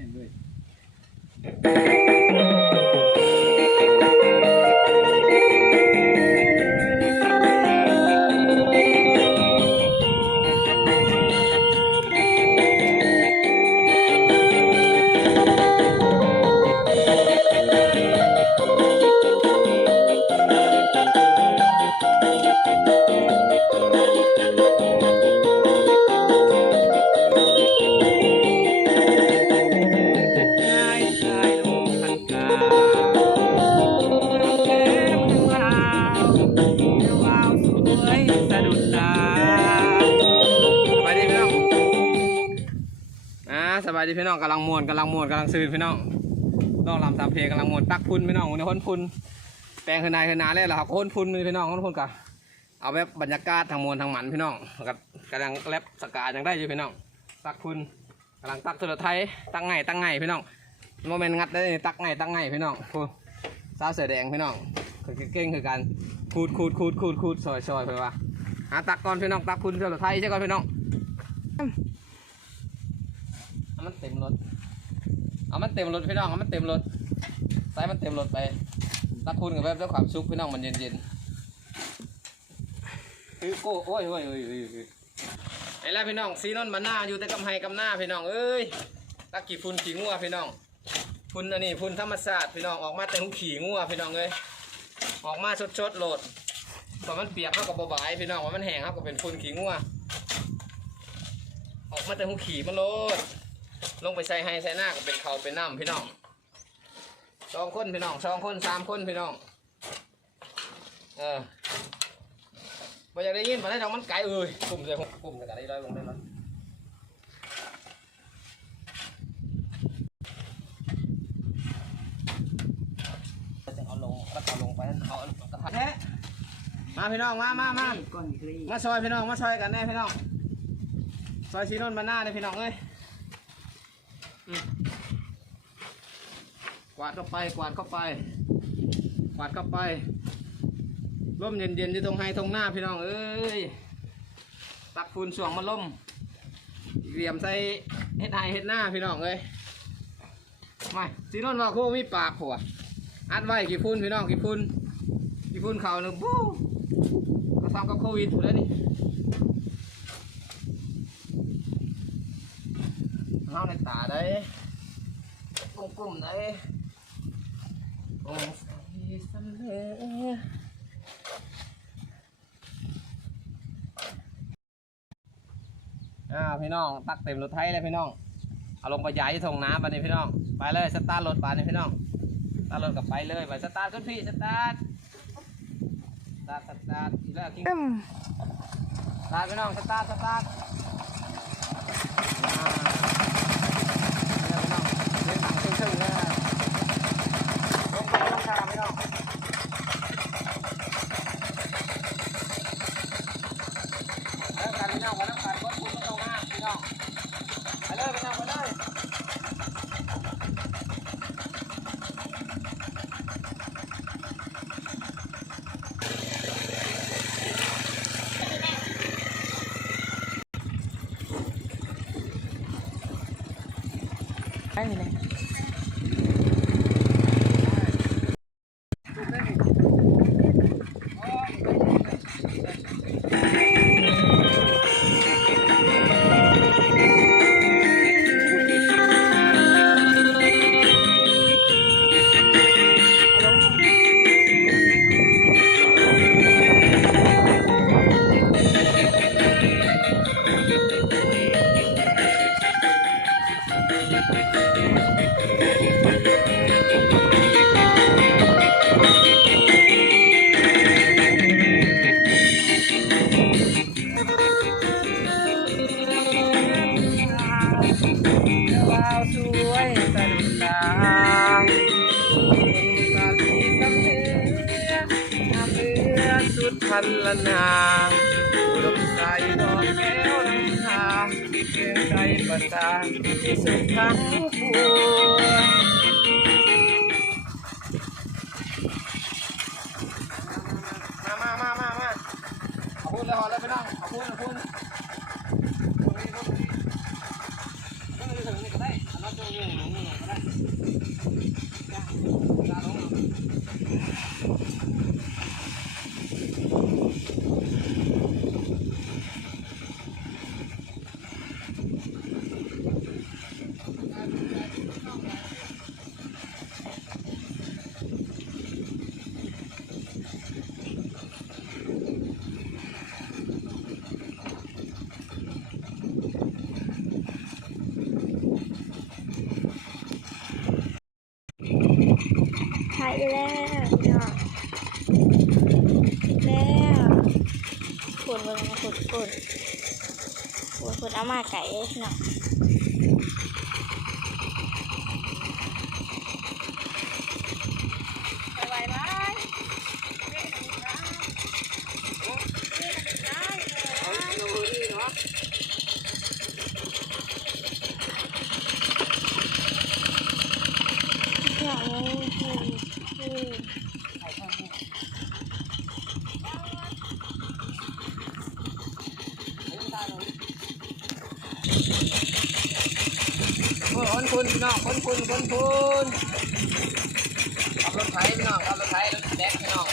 น่เดุดตาสบายดีพี่น้องอ่าสบายดีพี่น้องกำลังมวนกำลังมวนกำลังซื่นพี่น้องน้องลำตามเพลงกำลังมวนตักพุ่นพี่น้องในพ้นพุ่นแปลงคือนายคือนานแล้วล่ะครับคนพุ่นมีพี่น้องโคนพุ่นกะเอาแบบบรรยากาศทางมวลทางหมันพี่น้องกับกำลังแลบสกายังได้อยู่พี่น้องตักพุ่นกำลังตักโทรไทยตั้งไงตั้งไงพี่น้องโมเมนต์งัดได้ตักไงตักไงพี่น้องพูสาวเสือแดงพี่น้องคือเก่งคือกันขูดขูดขูดขูดขูดซอยซอยเพื่อว่า หาตักก่อนพี่น้องตักคุณเสือไทยใช่ก่อนพี่น้องเอามันเต็มรถเอามันเต็มรถพี่น้องเอามันเต็มรถใส่มันเต็มรถไปตักคุณกับแบบด้วยความสุขพี่น้องมันเย็นเย็นๆคือโก้โอ้ยโอ้ยโอ้ยโอ้ยโอ้ไอ้แล้วพี่น้องซีนนท์มาหน้าอยู่แต่กำไฮกำหน้าพี่น้องเอ้ยตักกี่ฝุ่นขี่งัวพี่น้องฝุ่นอันนี้ฝุ่นธรรมศาสตร์พี่น้องออกมาแต่หูขี่งัวพี่น้องเลยออกมาชดๆโหลด ตอนมันเปียกเขากับบายพี่น้องว่ามันแห้งเขากับเป็นฝุ่นขี่งัวออกมาแต่หูขี่มันโลด ลงไปใส่ให้ใส่หน้าก็เป็นเขาเป็นน้ำพี่น้องสองคนพี่น้องสองคนสามคนพี่น้อง เออบ่อยากได้ยินมาได้ดอกมันไกลเอ้ยกลุ่มใส่กกลุ่มกันได้ร้อยลงได้ร้อยจะเอาลงแล้วเอาลงไปเอากระทะแท้ มาพี่น้องมามามาก้อนเคยมาซอยพี่น้องมาซอยกันแน่พี่น้องซอยชีนนท์มาหน้าเลยพี่น้องเอ้ยอืมกวาดเข้าไปกวาดเข้าไป กวาดเข้าไปร่มเย็นๆอยู่ตรงไฮตรงหน้าพี่น้องเอ้ยตักฟูนส่วงมาล่มเหลี่ยมใส่เฮ็ดไฮเฮ็ดหน้าพี่น้องเอ้ยมาชีนนท์ว่าโคมีปากหัวอัดไว้กี่พุ่นพี่น้องกี่พุ่นกี่พุ่นเขาหนึ่งปู้ ก็ทำกับโควิดถูกแล้วนี่เอาในตาได้กลุ่มๆได้โอ้ยสันเลยอ่าพี่น้อง ตักเต็มรถไทยเลยพี่น้องเอาลงไปย้ายที่ทงน้ำไปนี่พี่น้อง ไปเลยสตาร์ทรถไปนี่พี่น้องสตาร์ทรถกลับไปเลยไปสตาร์ทขึ้นพี่สตาร์ท ตาร์ทสตาร์ทแล้วกิ้งสตาร์ทพี่น้องสตาร์ทสตาร์ทอ่าเนี่ยพี่น้องเล่นถังซึ่งๆเลยลงไปลงทางพี่น้องแล้วกันพี่น้องวันน้ำกันวัดคุณต้องห้าพี่น้องไปเลยพี่น้องไปเลย ได้ นละนางลมใสบอกแก้วน้ำทางเพียงใจประสานที่สุดทั้งปวงมามามามามาเอาพูดเลยหอเลยไปนั่งเอาพูดเอาพูดพูดนี่พูดนี่นี่ถึงนี่ก็ได้ อันนั้นจะอยู่หนูไปแล้วพี่น้องแล้วขนเบิ้งนะขนขนขนขนเอามาไก่เนาะไปไวไหม เอาเอามือนี่เนาะ พี่น้องนี่นี่นี่ คนคุณพี่น้องคนคุณคนคุณขับรถไถพี่น้องขับรถไถรถแท็กพี่น้อง